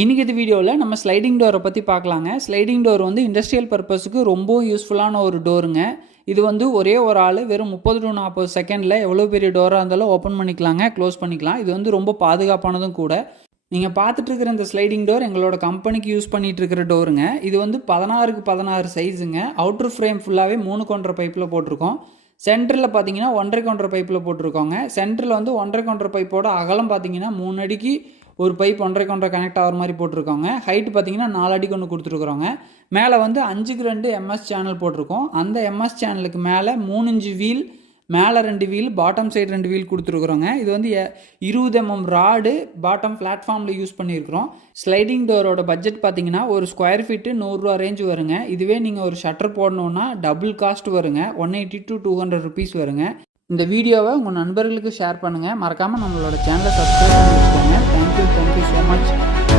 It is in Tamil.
இன்றைக்கி இந்த வீடியோவில் நம்ம ஸ்லைடிங் டோரை பற்றி பார்க்கலாங்க. ஸ்லைடிங் டோர் வந்து இண்டஸ்ட்ரியல் பர்பஸுக்கு ரொம்ப யூஸ்ஃபுல்லான ஒரு டோருங்க. இது வந்து ஒரே ஒரு ஆள் வெறும் 30 to 40 செகண்டில் எவ்வளோ பெரிய டோராக இருந்தாலும் ஓப்பன் பண்ணிக்கலாங்க, க்ளோஸ் பண்ணிக்கலாம். இது வந்து ரொம்ப பாதுகாப்பானதும் கூட. நீங்கள் பார்த்துட்டு இருக்கிற இந்த ஸ்லைடிங் டோர் எங்களோட கம்பெனிக்கு யூஸ் பண்ணிகிட்டு இருக்கிற டோருங்க. இது வந்து 16க்கு 16 சைஸுங்க. அவுட்ரு ஃப்ரேம் ஃபுல்லாகவே 3 கொண்டரை பைப்பில் போட்டிருக்கோம். சென்டரில் பார்த்தீங்கன்னா 1.5 கொண்டரை பைப்பில் போட்டிருக்கோங்க. சென்டரில் வந்து 1.5 கொண்டரை பைப்போட அகலம் பார்த்தீங்கன்னா 3 அடிக்கு ஒரு பைப் 1.5 கொண்டரை கனெக்ட் ஆகிற மாதிரி போட்டிருக்கோங்க. ஹைட்டு பார்த்தீங்கன்னா 4 அடிக்கு ஒன்று கொடுத்துருக்குறோங்க. மேலே வந்து 5க்கு 2 எம்எஸ் சேனல் போட்டிருக்கோம். அந்த எம்எஸ் சேனலுக்கு மேலே 3 இன்ச்சு வீல், மேலே 2 வீல், பாட்டம் சைடு 2 வீல் கொடுத்துருக்குறோங்க. இது வந்து 20 mm ராடு பாட்டம் பிளாட்ஃபார்மில் யூஸ் பண்ணியிருக்கிறோம். ஸ்லைடிங் டோரோட பட்ஜெட் பார்த்தீங்கன்னா ஒரு ஸ்கொயர் ஃபீட்டு 100 ரூபா ரேஞ்சு வருங்க. இதுவே நீங்கள் ஒரு ஷட்டர் போடணுன்னா டபுள் காஸ்ட் வருங்க, 180 to 200 ருபீஸ் வருங்க. இந்த வீடியோவை உங்கள் நண்பர்களுக்கு ஷேர் பண்ணுங்கள். மறக்காமல் நம்மளோட சேனலை சப்ஸ்கிரைப் பண்ணி வச்சுக்கோங்க. Thank you so much.